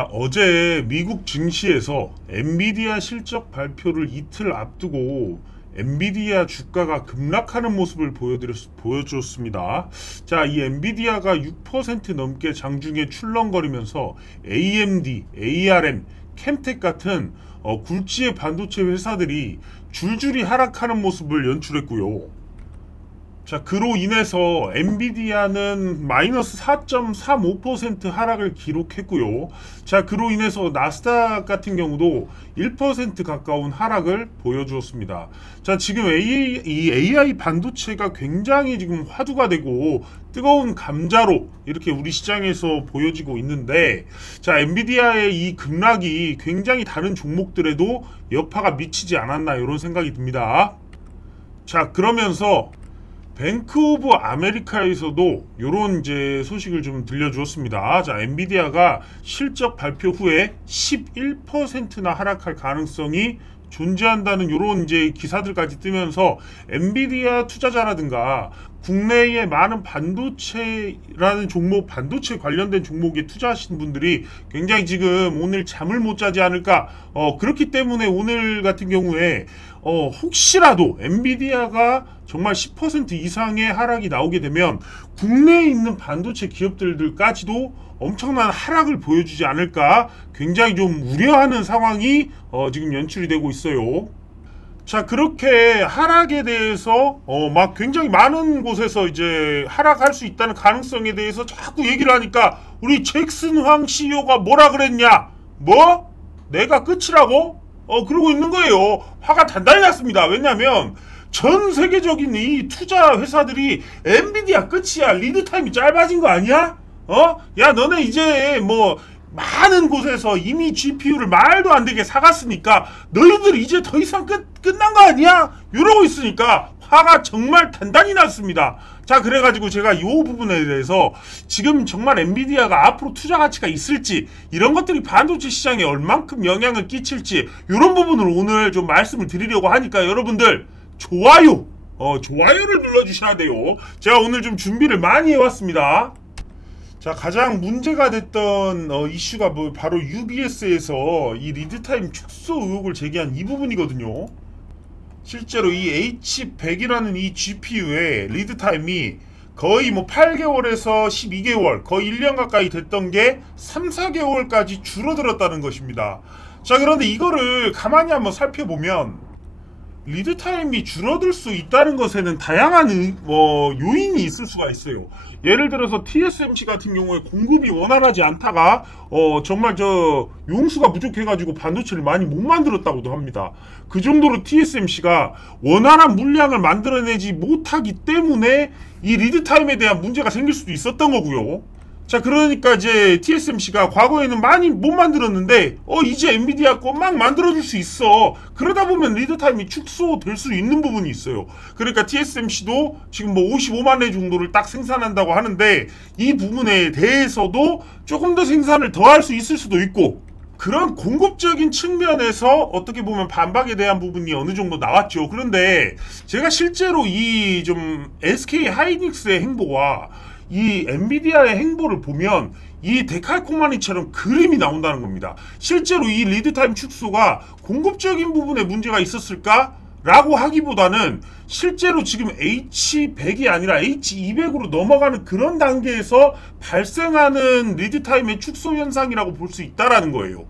자, 어제 미국 증시에서 엔비디아 실적 발표를 이틀 앞두고 엔비디아 주가가 급락하는 모습을 보여줬습니다. 자, 이 엔비디아가 6% 넘게 장중에 출렁거리면서 AMD, ARM, 캠텍 같은 굴지의 반도체 회사들이 줄줄이 하락하는 모습을 연출했고요. 자, 그로 인해서 엔비디아는 마이너스 4.35% 하락을 기록했고요. 자, 그로 인해서 나스닥 같은 경우도 1% 가까운 하락을 보여주었습니다. 자, 지금 이 AI 반도체가 굉장히 지금 화두가 되고 뜨거운 감자로 이렇게 우리 시장에서 보여지고 있는데, 자, 엔비디아의 이 급락이 굉장히 다른 종목들에도 여파가 미치지 않았나 이런 생각이 듭니다. 자, 그러면서 뱅크 오브 아메리카에서도 이런 이제 소식을 좀 들려주었습니다. 자, 엔비디아가 실적 발표 후에 11%나 하락할 가능성이 존재한다는 이런 이제 기사들까지 뜨면서 엔비디아 투자자라든가 국내의 많은 반도체라는 종목, 반도체 관련된 종목에 투자하신 분들이 굉장히 지금 오늘 잠을 못 자지 않을까. 그렇기 때문에 오늘 같은 경우에 혹시라도 엔비디아가 정말 10% 이상의 하락이 나오게 되면 국내에 있는 반도체 기업들까지도 엄청난 하락을 보여주지 않을까 굉장히 좀 우려하는 상황이 지금 연출이 되고 있어요. 자, 그렇게 하락에 대해서 막 굉장히 많은 곳에서 이제 하락할 수 있다는 가능성에 대해서 자꾸 얘기를 하니까 우리 잭슨 황 CEO가 뭐라 그랬냐? 뭐? 내가 끝이라고? 그러고 있는 거예요. 화가 단단히 났습니다. 왜냐면 전 세계적인 이 투자 회사들이 엔비디아 끝이야, 리드타임이 짧아진 거 아니야? 야, 너네 이제 뭐 많은 곳에서 이미 GPU를 말도 안 되게 사갔으니까 너희들 이제 더 이상 끝난 거 아니야? 이러고 있으니까 화가 정말 단단히 났습니다. 자, 그래가지고 제가 이 부분에 대해서 지금 정말 엔비디아가 앞으로 투자 가치가 있을지, 이런 것들이 반도체 시장에 얼만큼 영향을 끼칠지, 이런 부분을 오늘 좀 말씀을 드리려고 하니까 여러분들 좋아요, 좋아요를 눌러주셔야 돼요. 제가 오늘 좀 준비를 많이 해왔습니다. 자, 가장 문제가 됐던 이슈가 바로 UBS에서 이 리드타임 축소 의혹을 제기한 이 부분이거든요. 실제로 이 H100이라는 이 GPU의 리드타임이 거의 뭐 8개월에서 12개월, 거의 1년 가까이 됐던 게 3, 4개월까지 줄어들었다는 것입니다. 자, 그런데 이거를 가만히 한번 살펴보면 리드타임이 줄어들 수 있다는 것에는 다양한 요인이 있을 수가 있어요. 예를 들어서 TSMC 같은 경우에 공급이 원활하지 않다가 정말 용수가 부족해가지고 반도체를 많이 못 만들었다고도 합니다. 그 정도로 TSMC가 원활한 물량을 만들어내지 못하기 때문에 이 리드타임에 대한 문제가 생길 수도 있었던 거고요. 자, 그러니까 이제 TSMC가 과거에는 많이 못 만들었는데 이제 엔비디아 거 막 만들어줄 수 있어. 그러다 보면 리드타임이 축소될 수 있는 부분이 있어요. 그러니까 TSMC도 지금 뭐 55만 회 정도를 딱 생산한다고 하는데 이 부분에 대해서도 조금 더 생산을 더 할 수 있을 수도 있고, 그런 공급적인 측면에서 어떻게 보면 반박에 대한 부분이 어느 정도 나왔죠. 그런데 제가 실제로 이 좀 SK 하이닉스의 행보와 이 엔비디아의 행보를 보면 이 데칼코마니처럼 그림이 나온다는 겁니다. 실제로 이 리드타임 축소가 공급적인 부분에 문제가 있었을까? 라고 하기보다는 실제로 지금 H100이 아니라 H200으로 넘어가는 그런 단계에서 발생하는 리드타임의 축소 현상이라고 볼 수 있다는 거예요.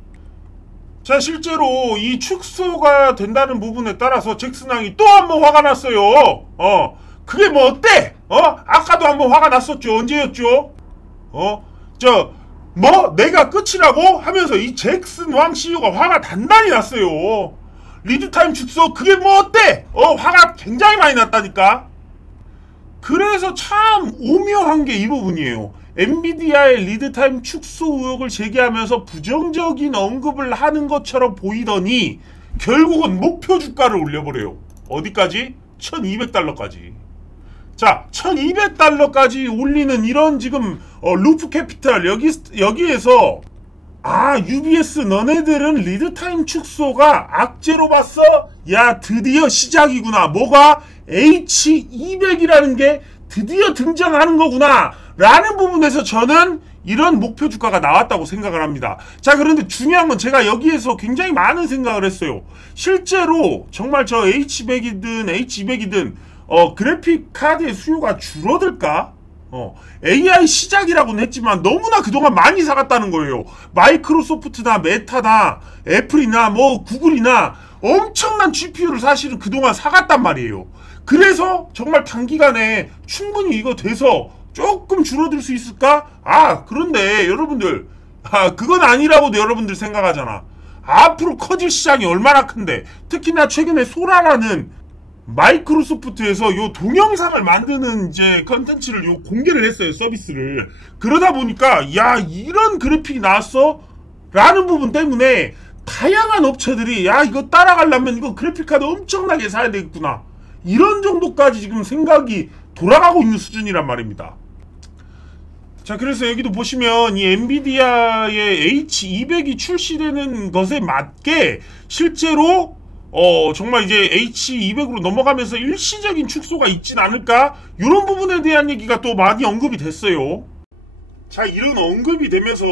자, 실제로 이 축소가 된다는 부분에 따라서 잭슨 황이 또 한 번 화가 났어요. 그게 뭐 어때? 아까도 한번 화가 났었죠. 언제였죠? 내가 끝이라고? 하면서 이 잭슨 황 CEO가 화가 단단히 났어요. 리드타임 축소, 그게 뭐 어때? 화가 굉장히 많이 났다니까? 그래서 참 오묘한 게 이 부분이에요. 엔비디아의 리드타임 축소 의혹을 제기하면서 부정적인 언급을 하는 것처럼 보이더니 결국은 목표 주가를 올려버려요. 어디까지? 1200달러까지. 자, 1200달러까지 올리는 이런 지금 루프 캐피탈 여기에서 UBS 너네들은 리드타임 축소가 악재로 봤어? 야, 드디어 시작이구나. 뭐가? H200이라는 게 드디어 등장하는 거구나 라는 부분에서 저는 이런 목표 주가가 나왔다고 생각을 합니다. 자, 그런데 중요한 건 제가 여기에서 굉장히 많은 생각을 했어요. 실제로 정말 저 H100이든 H200이든 그래픽 카드의 수요가 줄어들까? AI 시작이라고는 했지만 너무나 그동안 많이 사갔다는 거예요. 마이크로소프트나 메타나 애플이나 뭐 구글이나 엄청난 GPU를 사실은 그동안 사갔단 말이에요. 그래서 정말 단기간에 충분히 이거 돼서 조금 줄어들 수 있을까? 그런데 여러분들, 그건 아니라고도 여러분들 생각하잖아. 앞으로 커질 시장이 얼마나 큰데, 특히나 최근에 소라라는 마이크로소프트에서 요 동영상을 만드는 이제 컨텐츠를 공개를 했어요, 서비스를. 그러다 보니까, 야, 이런 그래픽이 나왔어? 라는 부분 때문에 다양한 업체들이, 야, 이거 따라가려면 이거 그래픽카드 엄청나게 사야 되겠구나. 이런 정도까지 지금 생각이 돌아가고 있는 수준이란 말입니다. 자, 그래서 여기도 보시면 이 엔비디아의 H200이 출시되는 것에 맞게 실제로 정말 이제 H200으로 넘어가면서 일시적인 축소가 있진 않을까? 이런 부분에 대한 얘기가 또 많이 언급이 됐어요. 자, 이런 언급이 되면서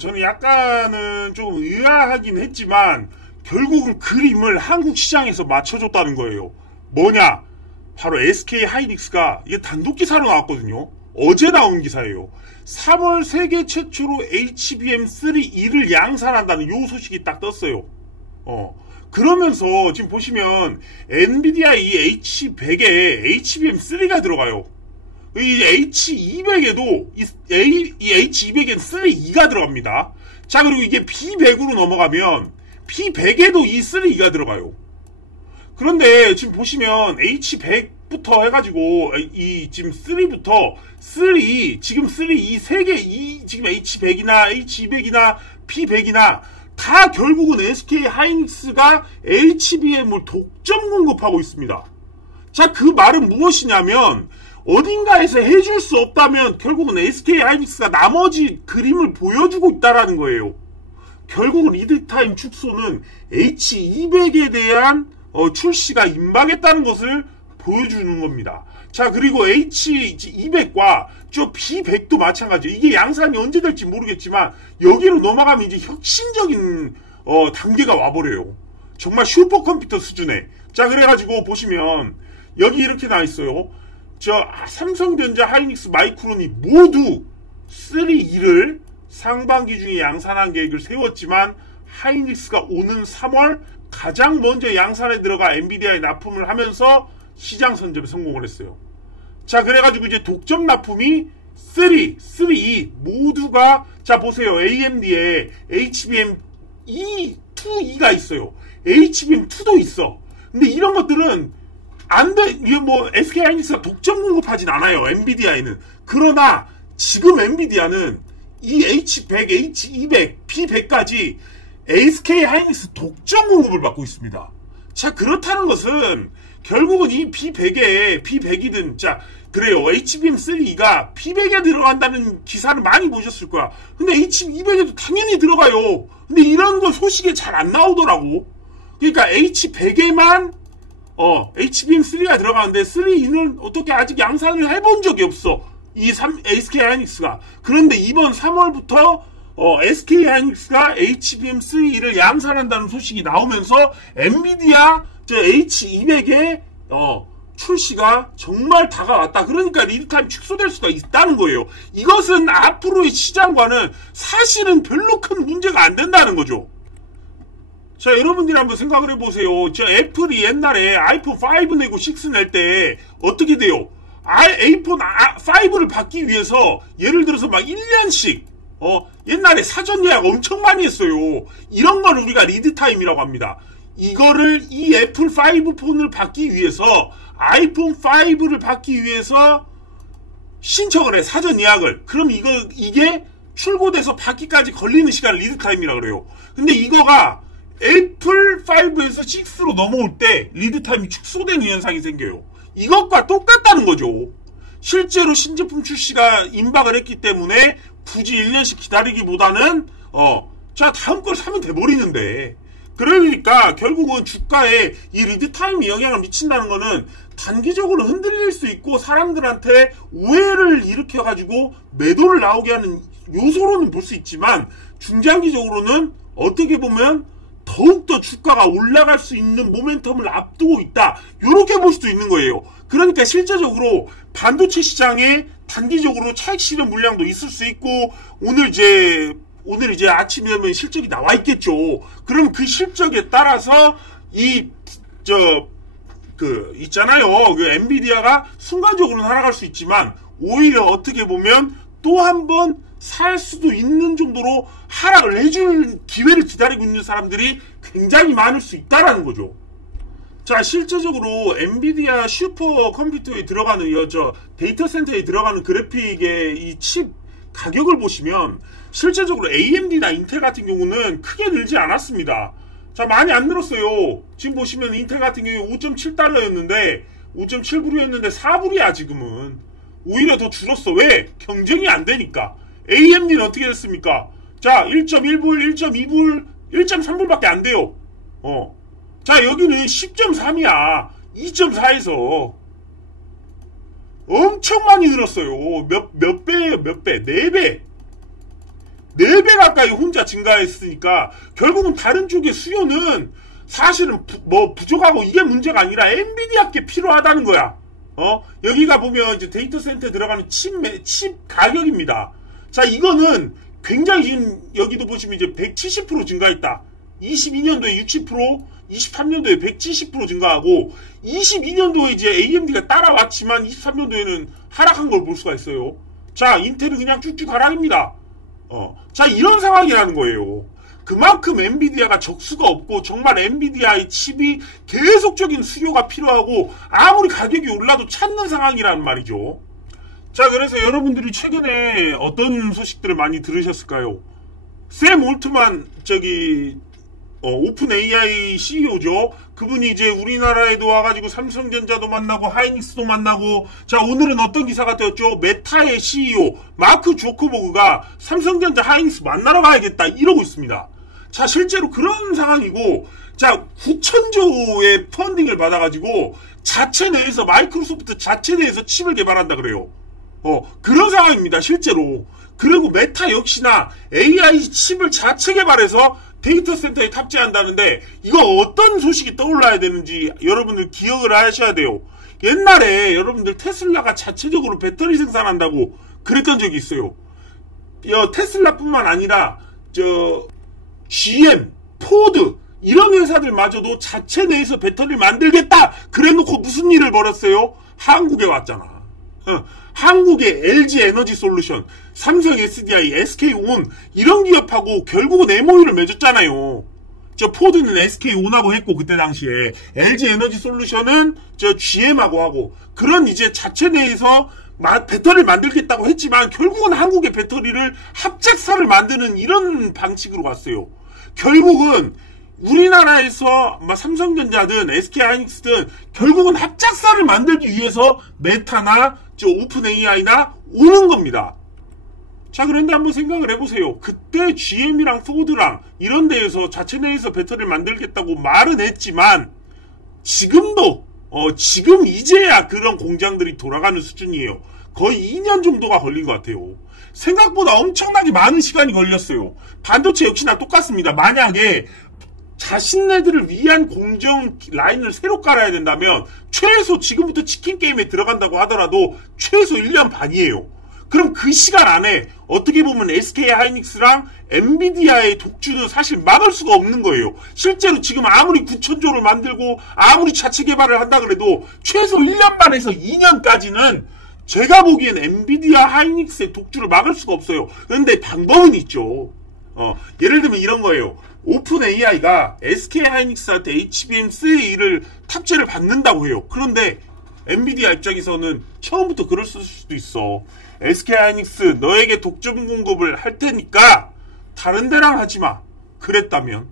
저는 약간은 좀 의아하긴 했지만 결국은 그림을 한국 시장에서 맞춰줬다는 거예요. 뭐냐? 바로 SK 하이닉스가 이게 단독 기사로 나왔거든요. 어제 나온 기사예요. 3월 세계 최초로 HBM3E를 양산한다는 요 소식이 딱 떴어요. 그러면서 지금 보시면 엔비디아 이 H100에 HBM3가 들어가요. 이 H200에도 이 H200엔 3E가 들어갑니다. 자, 그리고 이게 B100으로 넘어가면 B100에도 이 3E가 들어가요. 그런데 지금 보시면 H100부터 해가지고 이 지금 3부터 3, 지금 3, 이 세 개, 이 지금 H100이나 H200이나 P100이나 다 결국은 SK 하이닉스가 HBM을 독점 공급하고 있습니다. 자, 그 말은 무엇이냐면 어딘가에서 해줄 수 없다면 결국은 SK 하이닉스가 나머지 그림을 보여주고 있다라는 거예요. 결국은 리드타임 축소는 H200에 대한 출시가 임박했다는 것을 보여주는 겁니다. 자, 그리고 H200과 저 B100도 마찬가지예요. 이게 양산이 언제 될지 모르겠지만 여기로 넘어가면 이제 혁신적인 단계가 와버려요. 정말 슈퍼컴퓨터 수준에. 자, 그래가지고 보시면 여기 이렇게 나와 있어요. 저 삼성전자, 하이닉스, 마이크론이 모두 3E를 상반기 중에 양산한 계획을 세웠지만 하이닉스가 오는 3월 가장 먼저 양산에 들어가 엔비디아에 납품을 하면서 시장 선점에 성공을 했어요. 자, 그래가지고 이제 독점 납품이 3E 모두가, 자, 보세요. AMD에 HBM2, 2E가 있어요. HBM2도 있어. 근데 이런 것들은 안 돼. 이게 뭐 SK 하이닉스가 독점 공급하진 않아요, 엔비디아에는. 그러나 지금 엔비디아는 이 H100, H200, P100까지 SK 하이닉스 독점 공급을 받고 있습니다. 자, 그렇다는 것은 결국은 이 P100이든, 자, 그래요. HBM3E가 P100에 들어간다는 기사를 많이 보셨을 거야. 근데 H200에도 당연히 들어가요. 근데 이런 거 소식에 잘 안 나오더라고. 그러니까 H100에만 HBM3가 들어가는데 3E는 어떻게 아직 양산을 해본 적이 없어. SK 하이닉스가. 그런데 이번 3월부터 SK 하이닉스가 HBM3E를 양산한다는 소식이 나오면서 엔비디아 H200의 출시가 정말 다가왔다. 그러니까 리드타임 축소될 수가 있다는 거예요. 이것은 앞으로의 시장과는 사실은 별로 큰 문제가 안 된다는 거죠. 자, 여러분들이 한번 생각을 해보세요. 저 애플이 옛날에 아이폰 5 내고 6 낼 때 어떻게 돼요? 아이폰 5를 받기 위해서 예를 들어서 막 1년씩 옛날에 사전 예약 엄청 많이 했어요. 이런 걸 우리가 리드타임이라고 합니다. 이거를 이 애플 5 폰을 받기 위해서, 아이폰 5를 받기 위해서 신청을 해, 사전 예약을. 그럼 이게 출고돼서 받기까지 걸리는 시간을 리드타임이라고 그래요. 근데 이거가 애플 5에서 6로 넘어올 때 리드타임이 축소되는 현상이 생겨요. 이것과 똑같다는 거죠. 실제로 신제품 출시가 임박을 했기 때문에 굳이 1년씩 기다리기보다는 자, 다음 걸 사면 돼버리는데, 그러니까 결국은 주가에 이 리드타임이 영향을 미친다는 거는 단기적으로 흔들릴 수 있고 사람들한테 오해를 일으켜가지고 매도를 나오게 하는 요소로는 볼 수 있지만 중장기적으로는 어떻게 보면 더욱더 주가가 올라갈 수 있는 모멘텀을 앞두고 있다. 이렇게 볼 수도 있는 거예요. 그러니까 실제적으로 반도체 시장에 단기적으로 차익 실현 물량도 있을 수 있고 오늘 이제 아침에 되면 실적이 나와 있겠죠. 그럼 그 실적에 따라서 있잖아요. 그 엔비디아가 순간적으로는 하락할 수 있지만 오히려 어떻게 보면 또 한 번 살 수도 있는 정도로 하락을 해줄 기회를 기다리고 있는 사람들이 굉장히 많을 수 있다라는 거죠. 자, 실제적으로 엔비디아 슈퍼컴퓨터에 들어가는 데이터 센터에 들어가는 그래픽의 이 칩 가격을 보시면 실제적으로 AMD나 인텔 같은 경우는 크게 늘지 않았습니다. 자, 많이 안 늘었어요. 지금 보시면 인텔 같은 경우에 5.7달러였는데 5.7불이었는데 4불이야 지금은. 오히려 더 줄었어. 왜? 경쟁이 안 되니까. AMD는 어떻게 됐습니까? 자, 1.1불, 1.2불, 1.3불밖에 안 돼요. 자, 여기는 10.3이야. 2.4에서 엄청 많이 늘었어요. 몇 배예요? 몇 배? 4배. 4배 가까이 혼자 증가했으니까 결국은 다른 쪽의 수요는 사실은 부족하고 이게 문제가 아니라 엔비디아께 필요하다는 거야. 여기가 보면 이제 데이터 센터에 들어가는 칩 가격입니다. 자, 이거는 굉장히 지금 여기도 보시면 이제 170% 증가했다. 22년도에 60%, 23년도에 170% 증가하고 22년도에 이제 AMD가 따라왔지만 23년도에는 하락한 걸 볼 수가 있어요. 자, 인텔은 그냥 쭉쭉 하락입니다. 자, 이런 상황이라는 거예요. 그만큼 엔비디아가 적수가 없고 정말 엔비디아의 칩이 계속적인 수요가 필요하고 아무리 가격이 올라도 찾는 상황이라는 말이죠. 자, 그래서 여러분들이 최근에 어떤 소식들을 많이 들으셨을까요? 샘 올트만 오픈 AI CEO죠. 그분이 이제 우리나라에도 와가지고 삼성전자도 만나고 하이닉스도 만나고, 자, 오늘은 어떤 기사가 뜨였죠? 메타의 CEO 마크 주커버그가 삼성전자 하이닉스 만나러 가야겠다 이러고 있습니다. 자, 실제로 그런 상황이고, 자, 9천조의 펀딩을 받아가지고 자체 내에서 마이크로소프트 자체 내에서 칩을 개발한다 그래요. 그런 상황입니다, 실제로. 그리고 메타 역시나 AI 칩을 자체 개발해서 데이터 센터에 탑재한다는데, 이거 어떤 소식이 떠올라야 되는지 여러분들 기억을 하셔야 돼요. 옛날에 여러분들 테슬라가 자체적으로 배터리 생산한다고 그랬던 적이 있어요. 테슬라뿐만 아니라 GM, 포드 이런 회사들마저도 자체 내에서 배터리를 만들겠다 그래놓고 무슨 일을 벌였어요? 한국에 왔잖아. 한국의 LG 에너지 솔루션, 삼성 SDI, SK온 이런 기업하고 결국은 MOU를 맺었잖아요. 포드는 SK온하고 했고 그때 당시에 LG 에너지 솔루션은 GM하고 하고, 그런 이제 자체 내에서 배터리를 만들겠다고 했지만 결국은 한국의 배터리를 합작사를 만드는 이런 방식으로 갔어요. 결국은 우리나라에서 삼성전자든 SK하이닉스든 결국은 합작사를 만들기 위해서 메타나 오픈 AI나 오는 겁니다. 자, 그런데 한번 생각을 해보세요. 그때 GM이랑 포드랑 이런 데에서 자체 내에서 배터리를 만들겠다고 말은 했지만 지금도 지금 이제야 그런 공장들이 돌아가는 수준이에요. 거의 2년 정도가 걸린 것 같아요. 생각보다 엄청나게 많은 시간이 걸렸어요. 반도체 역시나 똑같습니다. 만약에 자신네들을 위한 공정 라인을 새로 깔아야 된다면 최소 지금부터 치킨 게임에 들어간다고 하더라도 최소 1년 반이에요. 그럼 그 시간 안에 어떻게 보면 SK하이닉스랑 엔비디아의 독주는 사실 막을 수가 없는 거예요. 실제로 지금 아무리 9천조를 만들고 아무리 자체 개발을 한다 그래도 최소 1년 반에서 2년까지는 제가 보기엔 엔비디아 하이닉스의 독주를 막을 수가 없어요. 그런데 방법은 있죠. 예를 들면 이런 거예요. 오픈 AI가 SK하이닉스한테 HBM3A를 탑재를 받는다고 해요. 그런데 엔비디아 입장에서는 처음부터 그럴 수도 있어. SK하이닉스 너에게 독점 공급을 할 테니까 다른 데랑 하지마. 그랬다면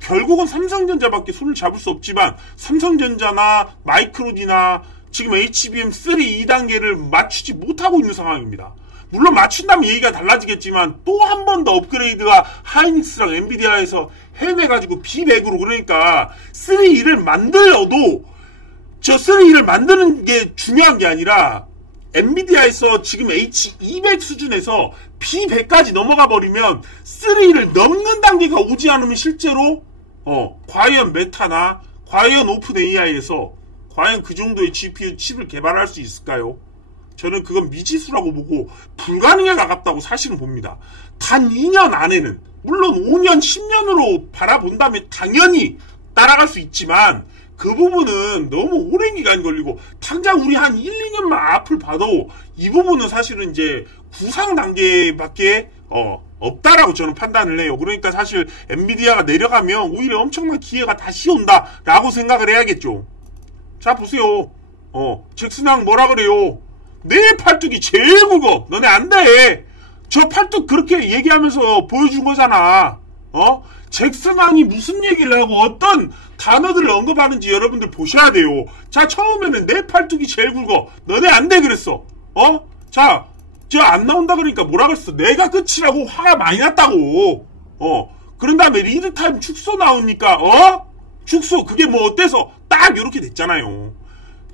결국은 삼성전자밖에 손을 잡을 수 없지만 삼성전자나 마이크론이나 지금 HBM3 2단계를 맞추지 못하고 있는 상황입니다. 물론 맞춘다면 얘기가 달라지겠지만 또 한 번 더 업그레이드가 하이닉스랑 엔비디아에서 해내가지고 B100으로, 그러니까 3E를 만들어도 3E를 만드는 게 중요한 게 아니라 엔비디아에서 지금 H200 수준에서 B100까지 넘어가 버리면 3를 넘는 단계가 오지 않으면 실제로 과연 메타나 과연 오픈 AI에서 과연 그 정도의 GPU 칩을 개발할 수 있을까요? 저는 그건 미지수라고 보고 불가능에 가깝다고 사실은 봅니다. 단 2년 안에는, 물론 5년, 10년으로 바라본다면 당연히 따라갈 수 있지만 그 부분은 너무 오랜 기간이 걸리고, 당장 우리 한 1, 2년만 앞을 봐도 이 부분은 사실은 이제 구상 단계밖에 없다라고 저는 판단을 해요. 그러니까 사실 엔비디아가 내려가면 오히려 엄청난 기회가 다시 온다라고 생각을 해야겠죠. 자, 보세요. 잭슨왕 뭐라 그래요? 내 팔뚝이 제일 굵어. 너네 안 돼. 저 팔뚝 그렇게 얘기하면서 보여준 거잖아. 잭슨왕이 무슨 얘기를 하고 어떤 단어들을 언급하는지 여러분들 보셔야 돼요. 자, 처음에는 내 팔뚝이 제일 굵어. 너네 안 돼 그랬어. 자, 저 안 나온다 그러니까 뭐라 그랬어? 내가 끝이라고 화가 많이 났다고. 그런 다음에 리드타임 축소 나오니까 축소 그게 뭐 어때서 딱 이렇게 됐잖아요.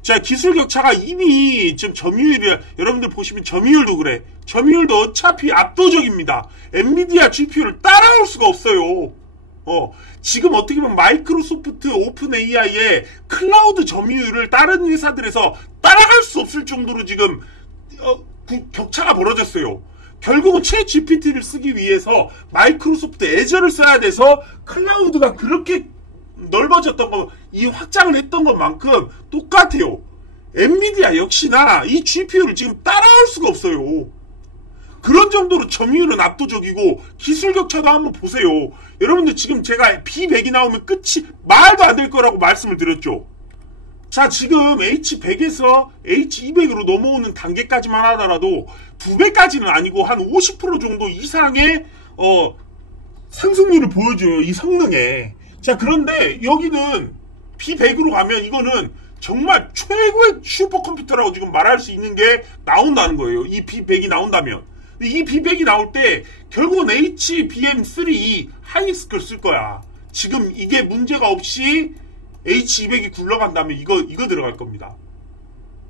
자, 기술 격차가 이미 지금 점유율이, 여러분들 보시면 점유율도 그래. 점유율도 어차피 압도적입니다. 엔비디아 GPU를 따라올 수가 없어요. 지금 어떻게 보면 마이크로소프트 오픈 AI의 클라우드 점유율을 다른 회사들에서 따라갈 수 없을 정도로 지금 격차가 벌어졌어요. 결국은 챗 GPT를 쓰기 위해서 마이크로소프트 애저를 써야 돼서 클라우드가 그렇게 넓어졌던 거, 이 확장을 했던 것만큼 똑같아요. 엔비디아 역시나 이 GPU를 지금 따라올 수가 없어요. 그런 정도로 점유율은 압도적이고 기술 격차도 한번 보세요. 여러분들 지금 제가 B100이 나오면 끝이 말도 안 될 거라고 말씀을 드렸죠. 자, 지금 H100에서 H200으로 넘어오는 단계까지만 하더라도 2배까지는 아니고 한 50% 정도 이상의 상승률을 보여줘요. 이 성능에. 자, 그런데 여기는 B100으로 가면 이거는 정말 최고의 슈퍼컴퓨터라고 지금 말할 수 있는 게 나온다는 거예요. 이 B100이 나온다면. 이 B100이 나올 때 결국은 HBM3 하이스크를 쓸 거야. 지금 이게 문제가 없이 H200이 굴러간다면 이거 들어갈 겁니다.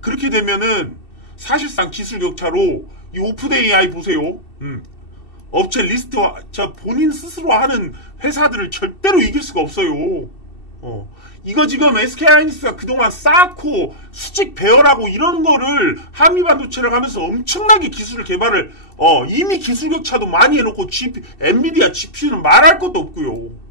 그렇게 되면은 사실상 기술 격차로 이 오픈 AI 보세요. 업체 리스트와 본인 스스로 하는 회사들을 절대로 이길 수가 없어요. 이거 지금 SK하이닉스가 그동안 쌓고 수직 배열하고 이런 거를 한미반도체를 하면서 엄청나게 기술을 개발을 이미 기술 격차도 많이 해놓고 엔비디아 GPU는 말할 것도 없고요.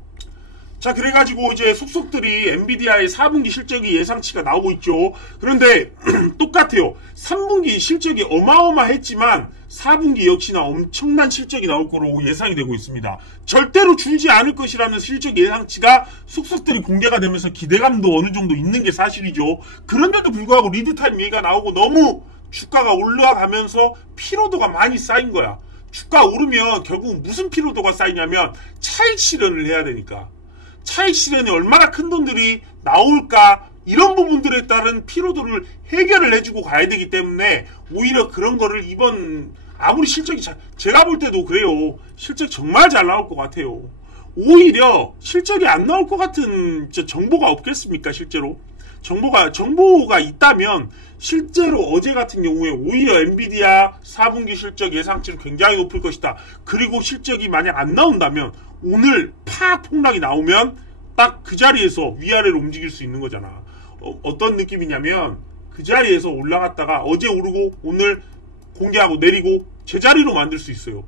자, 그래가지고 이제 속속들이 엔비디아의 4분기 실적이 예상치가 나오고 있죠. 그런데 똑같아요. 3분기 실적이 어마어마했지만 4분기 역시나 엄청난 실적이 나올 거로 예상이 되고 있습니다. 절대로 줄지 않을 것이라는 실적 예상치가 속속들이 공개가 되면서 기대감도 어느 정도 있는 게 사실이죠. 그런데도 불구하고 리드타임 얘기가 나오고 너무 주가가 올라가면서 피로도가 많이 쌓인 거야. 주가 오르면 결국 무슨 피로도가 쌓이냐면 차익 실현을 해야 되니까. 차익 실현에 얼마나 큰 돈들이 나올까, 이런 부분들에 따른 피로도를 해결을 해주고 가야 되기 때문에 오히려 그런 거를 이번 아무리 실적이 제가 볼 때도 그래요. 실적 정말 잘 나올 것 같아요. 오히려 실적이 안 나올 것 같은 정보가 없겠습니까? 실제로 정보가 있다면 실제로 어제 같은 경우에 오히려 엔비디아 4분기 실적 예상치는 굉장히 높을 것이다. 그리고 실적이 만약 안 나온다면 오늘 폭락이 나오면 딱 그 자리에서 위아래로 움직일 수 있는 거잖아. 어떤 느낌이냐면 그 자리에서 올라갔다가 어제 오르고 오늘 공개하고 내리고 제자리로 만들 수 있어요.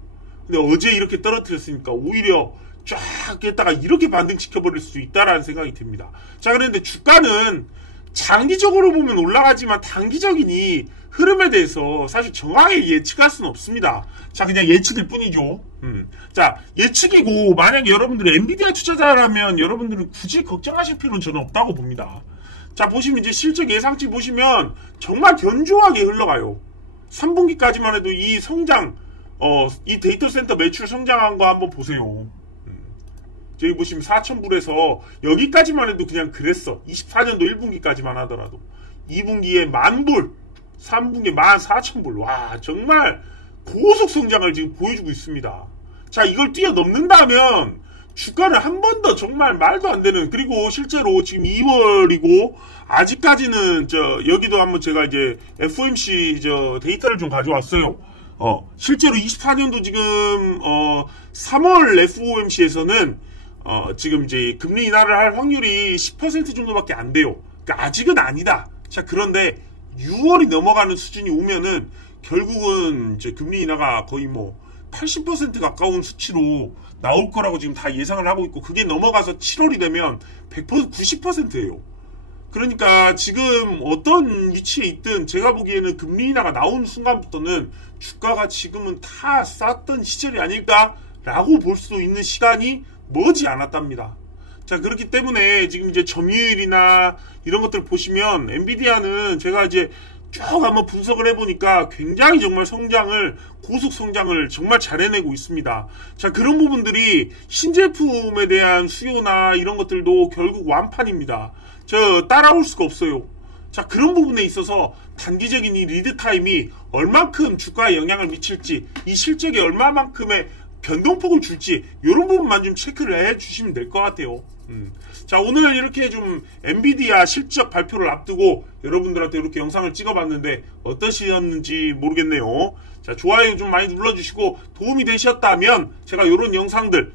근데 어제 이렇게 떨어뜨렸으니까 오히려 쫙 했다가 이렇게 반등시켜버릴 수 있다라는 생각이 듭니다. 자, 그런데 주가는 장기적으로 보면 올라가지만 단기적인 이 흐름에 대해서 사실 정확하게 예측할 수는 없습니다. 자, 그냥 예측일 뿐이죠. 자, 예측이고 만약에 여러분들이 엔비디아 투자자라면 여러분들은 굳이 걱정하실 필요는 저는 없다고 봅니다. 자, 보시면 이제 실적 예상치 보시면 정말 견조하게 흘러가요. 3분기까지만 해도 이 성장, 이 데이터 센터 매출 성장한 거 한번 보세요. 저기 보시면 4,000불에서 여기까지만 해도 그냥 그랬어. 24년도 1분기까지만 하더라도. 2분기에 10,000불, 3분기에 14,000불. 와, 정말 고속 성장을 지금 보여주고 있습니다. 자, 이걸 뛰어넘는다면 주가를 한 번 더 정말 말도 안 되는, 그리고 실제로 지금 2월이고 아직까지는 여기도 한번 제가 이제 FOMC 데이터를 좀 가져왔어요. 실제로 24년도 지금 3월 FOMC에서는 지금 이제 금리 인하를 할 확률이 10% 정도밖에 안 돼요. 그러니까 아직은 아니다. 자, 그런데 6월이 넘어가는 수준이 오면은 결국은 이제 금리 인하가 거의 뭐 80% 가까운 수치로 나올 거라고 지금 다 예상을 하고 있고, 그게 넘어가서 7월이 되면 100%, 90%예요. 그러니까 지금 어떤 위치에 있든 제가 보기에는 금리 인하가 나온 순간부터는 주가가 지금은 다 쌌던 시절이 아닐까라고 볼 수 있는 시간이 머지 않았답니다. 자, 그렇기 때문에 지금 이제 점유율이나 이런 것들 보시면 엔비디아는 제가 이제 쭉 한번 분석을 해보니까 굉장히 정말 고속 성장을 정말 잘 해내고 있습니다. 자, 그런 부분들이 신제품에 대한 수요나 이런 것들도 결국 완판입니다. 따라올 수가 없어요. 자, 그런 부분에 있어서 단기적인 이 리드 타임이 얼만큼 주가에 영향을 미칠지, 이 실적이 얼마만큼의 변동폭을 줄지, 이런 부분만 좀 체크를 해 주시면 될 것 같아요. 자, 오늘 이렇게 좀 엔비디아 실적 발표를 앞두고 여러분들한테 이렇게 영상을 찍어봤는데 어떠셨는지 모르겠네요. 자, 좋아요 좀 많이 눌러주시고 도움이 되셨다면 제가 이런 영상들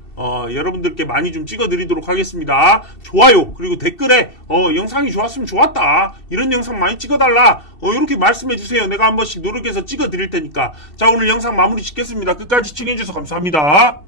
여러분들께 많이 좀 찍어드리도록 하겠습니다. 좋아요 그리고 댓글에 영상이 좋았으면 좋았다, 이런 영상 많이 찍어달라, 이렇게 말씀해주세요. 내가 한 번씩 노력해서 찍어드릴 테니까. 자, 오늘 영상 마무리 짓겠습니다. 끝까지 시청해주셔서 감사합니다.